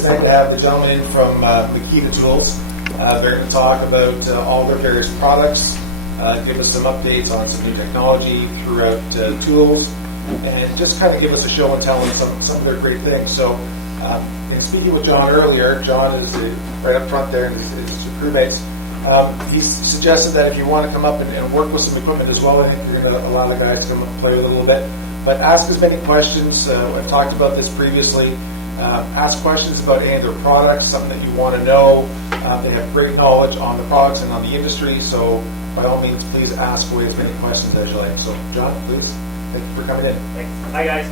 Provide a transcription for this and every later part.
excited to have the gentleman in from Makita Tools. They're going to talk about all their various products, give us some updates on some new technology throughout tools, and just kind of give us a show and tell on some of their great things. So, in speaking with John earlier, John is right up front there, and his crewmates. He suggested that if you want to come up and work with some equipment as well, I think you're going to allow the guys to come up and play with it a little bit. But ask as many questions. I've talked about this previously. Ask questions about any of their products, something that you want to know. They have great knowledge on the products and on the industry, so by all means, please ask away as many questions as you like. So, John, please, thank you for coming in. Thanks. Hi, guys.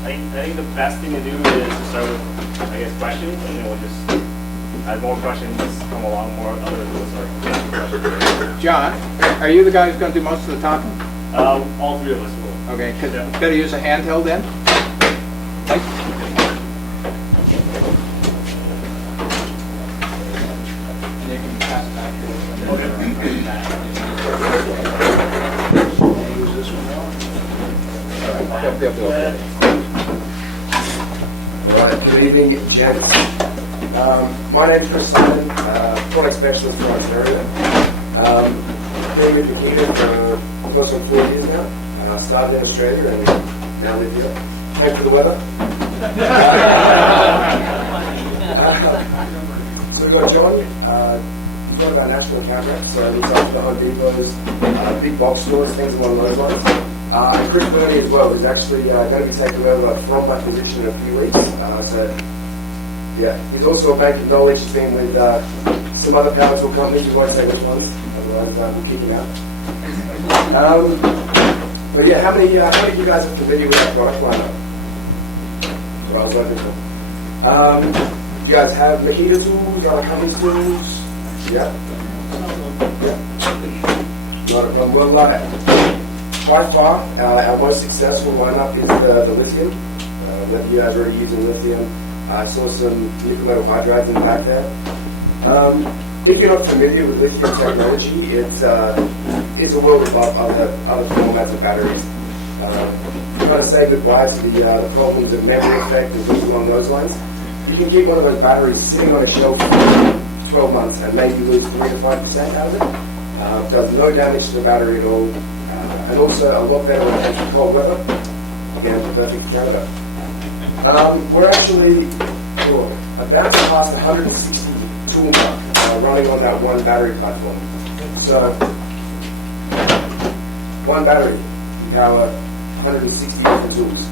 I think the best thing to do is to start with, I guess, questions, and then we'll just, as more questions come along, more others will start asking questions. John, are you the guy who's going to do most of the talking? All three of us will. Okay, better use a handheld then. Thanks. And you can pass it back here. Okay. Use this one now. All right, go. Alright, good evening, gents. My name is Chris Simon, product specialist for Ontario. Been with Makita for close on 4 years now. Started in Australia and now live here. Came for the weather. So we've got John. He's one of our national account reps, so he looks after the Home Depots, big box stores, things along those lines. And Chris Burney as well, who's actually going to be taking over a frontline position in a few weeks. So, yeah, he's also a bank of knowledge. He's been with some other power tool companies. We won't say which ones, otherwise we'll kick him out. But yeah, how many of you guys are familiar with our product lineup? That's what I was looking for. Do you guys have Makita tools, other companies' tools? Yeah? Not a problem. Well, by far, our most successful lineup is the lithium. Whether you guys are already using lithium, I saw some nickel metal hydrides in the back there. If you're not familiar with lithium technology, it's a world above other formats of batteries. Kind of say goodbye to the problems of memory effect and things along those lines. You can keep one of those batteries sitting on a shelf for 12 months and maybe lose 3 to 5% out of it. Does no damage to the battery at all. And also a lot better when it's cold weather. Again, perfect for Canada. We're actually about to pass the 160 tool mark running on that one battery platform. So, one battery can power 160 different tools.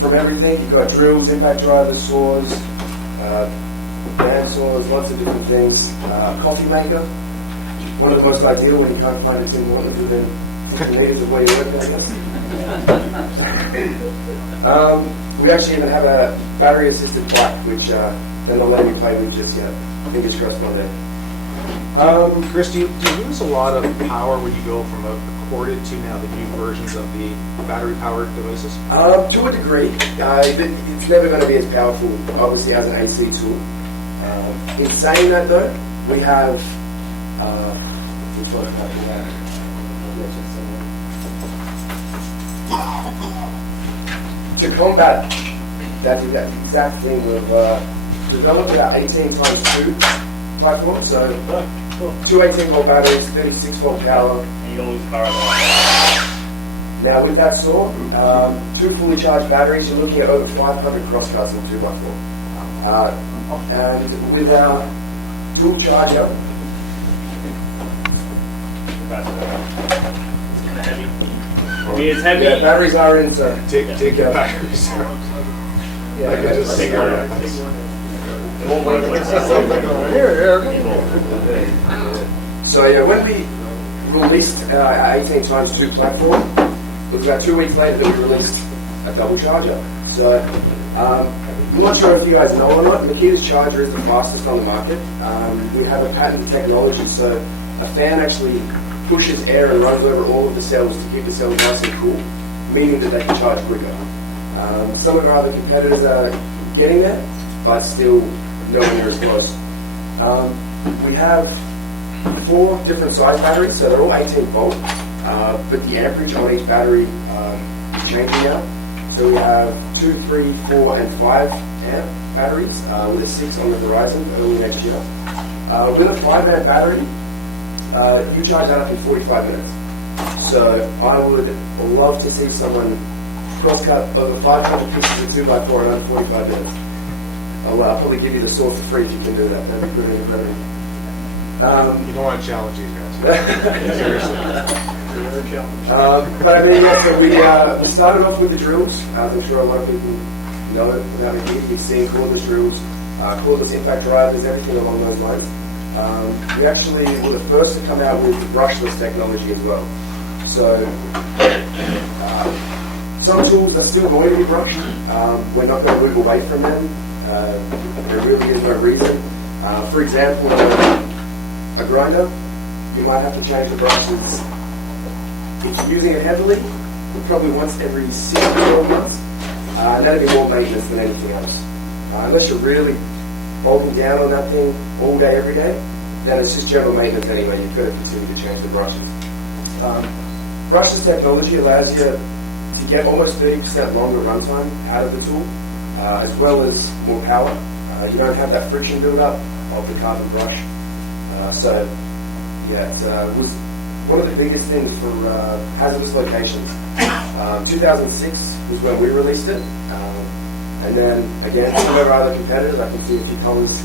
From everything, you've got drills, impact drivers, saws, band saws, lots of different things. Coffee maker, one of the most ideal when you can't find a Tim Hortons within 50 meters of where you work, I guess. We actually even have a battery-assisted bike, which they're not letting me play with just yet. Fingers crossed on there. Chris, do you use a lot of power when you go from a corded to now the new versions of the battery-powered devices? To a degree. It's never going to be as powerful, obviously, as an AC tool. In saying that, though, we have... To combat that exact thing, we've developed our 18x2 platform. So, two 18-volt batteries, 36-volt power. And you don't lose power at all. Now, with that saw, two fully charged batteries, you're looking at over 500 crosscuts in 2x4. And with our dual charger, I mean, it's heavy. yeah, batteries are in, so Take your batteries out. yeah, I can just Take take her. So yeah, when we released our 18x2 platform, it was about 2 weeks later that we released a double charger. So I'm not sure if you guys know or not, Makita's charger is the fastest on the market. We have a patented technology, so a fan actually pushes air and runs over all of the cells to keep the cells nice and cool, meaning that they can charge quicker. Some of our other competitors are getting there, but still nowhere near as close. We have 4 different size batteries, so they're all 18 volt. but the amperage on each battery is changing now. So we have 2, 3, 4, and 5 amp batteries with a 6 on the horizon early next year. With a 5 amp battery, you charge that up in 45 minutes. So I would love to see someone cross-cut over 500 pieces of 2x4 in under 45 minutes. I'll probably give you the saw for free if you can do that. That'd be pretty incredible. You don't want to challenge these guys. Seriously. But I mean, yeah, so we started off with the drills. As I'm sure a lot of people know about Makita. You've seen cordless drills, cordless impact drivers, everything along those lines. We actually were the first to come out with brushless technology as well. So some tools are still going to be brushed. We're not going to move away from them. There really is no reason. For example, a grinder, you might have to change the brushes. If you're using it heavily, probably once every 6 to 12 months. And that'd be more maintenance than anything else. Unless you're really bolting down on that thing all day, every day, then it's just general maintenance anyway. You've got to continue to change the brushes. Brushless technology allows you to get almost 30% longer runtime out of the tool, as well as more power. You don't have that friction build-up of the carbon brush. So, yeah, it was one of the biggest things for hazardous locations. 2006 was when we released it. And then, again, some of our other competitors, I can see a few colors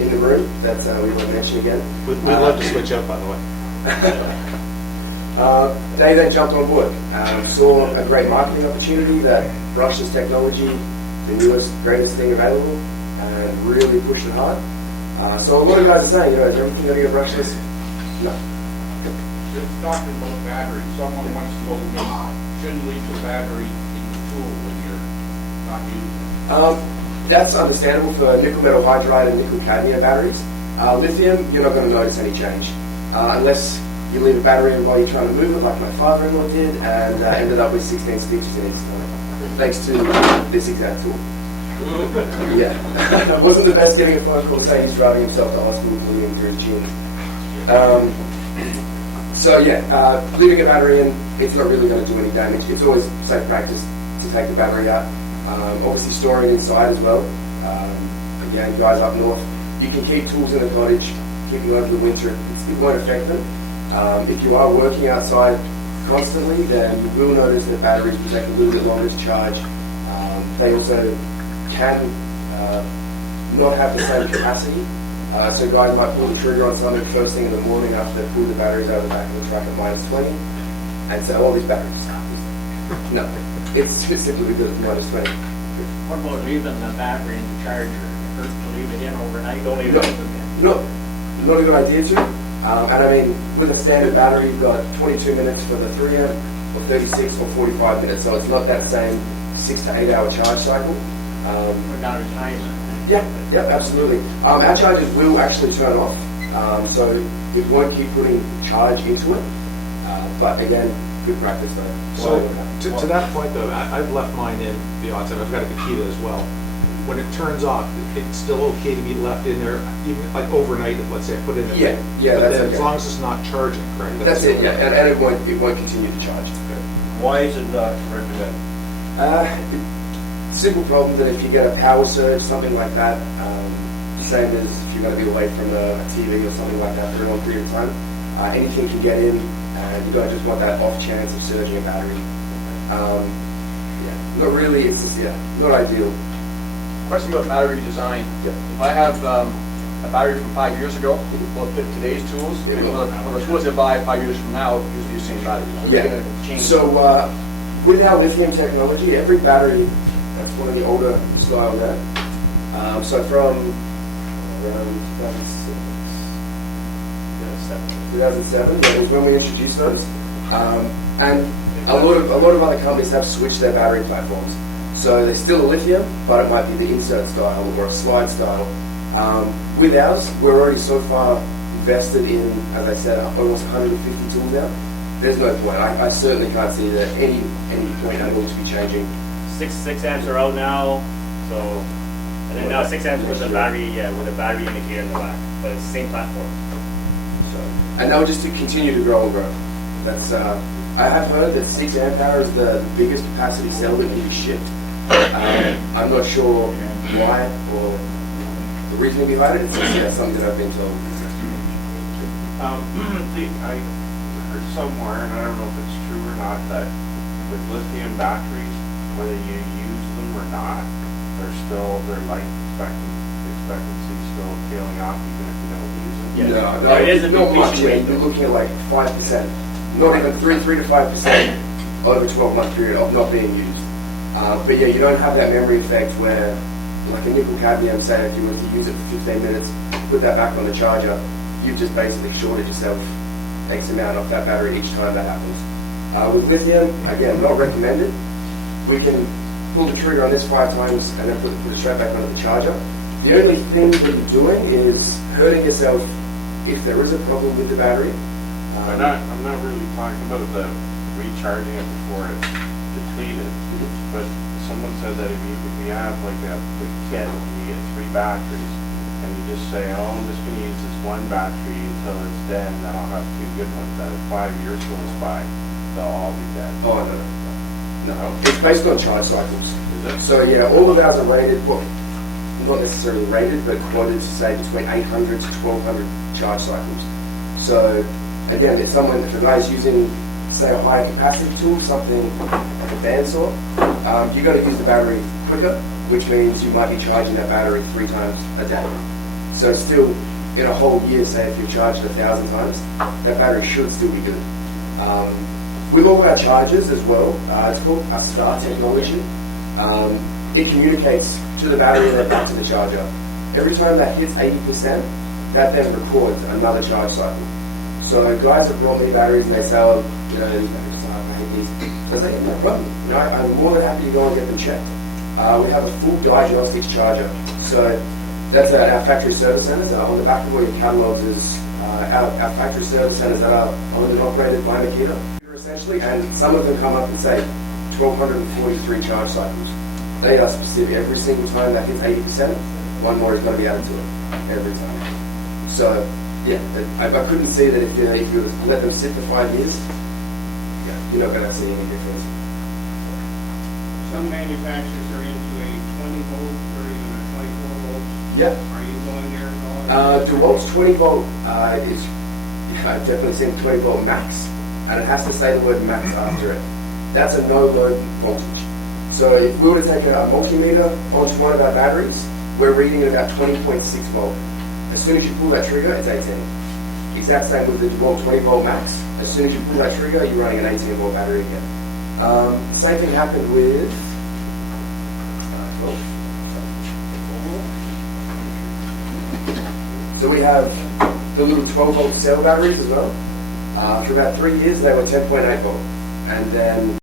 in the room that we want to mention again. We'd love to switch up, by the way. They then jumped on board, saw a great marketing opportunity that brushless technology, the newest, greatest thing available, and really pushed it hard. So a lot of guys are saying, is everything going to get brushless? No. Just talking about batteries, someone once told me shouldn't leave the battery in the tool when you're not using it. That's understandable for nickel metal hydride and nickel cadmium batteries. Lithium, you're not going to notice any change unless you leave a battery in while you're trying to move it, like my father-in-law did, and ended up with 16 stitches in his stomach, thanks to this exact tool. Yeah, it wasn't the best getting a phone call saying he's driving himself to hospital bleeding through his chin. So yeah, leaving a battery in, it's not really going to do any damage. It's always safe practice to take the battery out. Obviously storing it inside as well. Again, guys up north, you can keep tools in the cottage, keep them over the winter. It won't affect them. If you are working outside constantly, then you will notice that batteries will take a little bit longer to charge. They also can not have the same capacity. So guys might pull the trigger on something first thing in the morning after they pull the batteries out of the back of the truck at minus 20 and say, oh, these batteries suck. No, it's simply because it's minus 20. What about leaving the battery in the charger? It hurts to leave it in overnight. Don't leave it in. Not a good idea to. And I mean, with a standard battery, you've got 22 minutes for the 3 amp, or 36 or 45 minutes. So it's not that same 6 to 8 hour charge cycle. We're not a timer. Yeah, absolutely. Our chargers will actually turn off, so it won't keep putting charge into it. But again, good practice though. So to that point though, I've left mine in the odd time. I've got a Makita as well. When it turns off, it's still okay to be left in there, even like overnight. Let's say I put it in. Yeah, that's okay. As long as it's not charging, correct? That's it. Yeah, and it won't continue to charge. Why is it not recommended? Simple problem that if you get a power surge, something like that, same as if you're going to be away from a TV or something like that for a long period of time, anything can get in, and you don't just want that off chance of surging a battery. Not really. It's just not ideal. Question about battery design. If I have a battery from 5 years ago, will it fit today's tools? Well, the tools I buy 5 years from now use the same battery. So it's going to change. So with our lithium technology, every battery, that's one of the older style there. So from around 2007, that was when we introduced those. And a lot of other companies have switched their battery platforms. So they're still a lithium, but it might be the insert style or a slide style. With ours, we're already so far invested in, as I said, almost 150 tools now. There's no point. I certainly can't see that any point at all to be changing. 6 amps are out now, so and then now 6 amps with a battery, with a battery indicator in the back, but it's the same platform. So, and that will just continue to grow and grow. That's I have heard that 6 amp hour is the biggest capacity cell that can be shipped. I'm not sure why or the reasoning behind it. It's just something that I've been told. I heard somewhere, and I don't know if it's true or not, that with lithium batteries, whether you use them or not, their life expectancy still tailing off even if you don't use it. Yeah. No, It is a not much. depletion rate, You're though. looking at like 5%, not even 3 to 5% over a 12-month period of not being used. But yeah, you don't have that memory effect where, like a nickel cadmium, say if you was to use it for 15 minutes, put that back on the charger, you've just basically shorted yourself X amount off that battery each time that happens. With lithium, again, not recommended. We can pull the trigger on this 5 times and then put it straight back onto the charger. The only thing that you're doing is hurting yourself if there is a problem with the battery. I'm not really talking about the recharging it before it's depleted, but someone said that if you have like a kit, you get 3 batteries, and you just say, oh, I'm just going to use this one battery until it's dead, and then I'll have 2 good ones. That if 5 years goes by, they'll all be dead. Oh, no. It's based on charge cycles. Is it? So yeah, all of ours are rated, well, not necessarily rated, but quoted to say between 800 to 1200 charge cycles. So again, if a guy's using, say, a higher capacity tool, something like a bandsaw, you got to use the battery quicker, which means you might be charging that battery 3 times a day. So still, in a whole year, say if you've charged 1,000 times, that battery should still be good. With all of our chargers as well, it's called a STAR technology. It communicates to the battery and then back to the charger. Every time that hits 80%, that then records another charge cycle. So guys have brought me batteries and they say, oh, you know, these batteries are, I hate these. So I say, no problem. You know, I'm more than happy to go and get them checked. We have a full diagnostics charger. So that's our factory service centers. On the back of all your catalogs is our factory service centers that are owned and operated by Makita, essentially. And some of them come up and say 1,243 charge cycles. They are specific. Every single time that hits 80%, one more is going to be added to it every time. So yeah, I couldn't see that if you let them sit for 5 years, you're not going to see any difference. Some manufacturers are into a 20 volt or even a 24 volt. Yeah. Are you going there at all? DeWalt's 20 volt is, I've definitely seen 20 volt max, and it has to say the word max after it. That's a no load voltage. So if we were to take a multimeter onto one of our batteries, we're reading at about 20.6 volt. As soon as you pull that trigger, it's 18. Exact same with the DeWalt 20 volt max. As soon as you pull that trigger, you're running an 18 volt battery again. Same thing happened with. So we have the little 12 volt cell batteries as well. For about 3 years, they were 10.8 volt, and then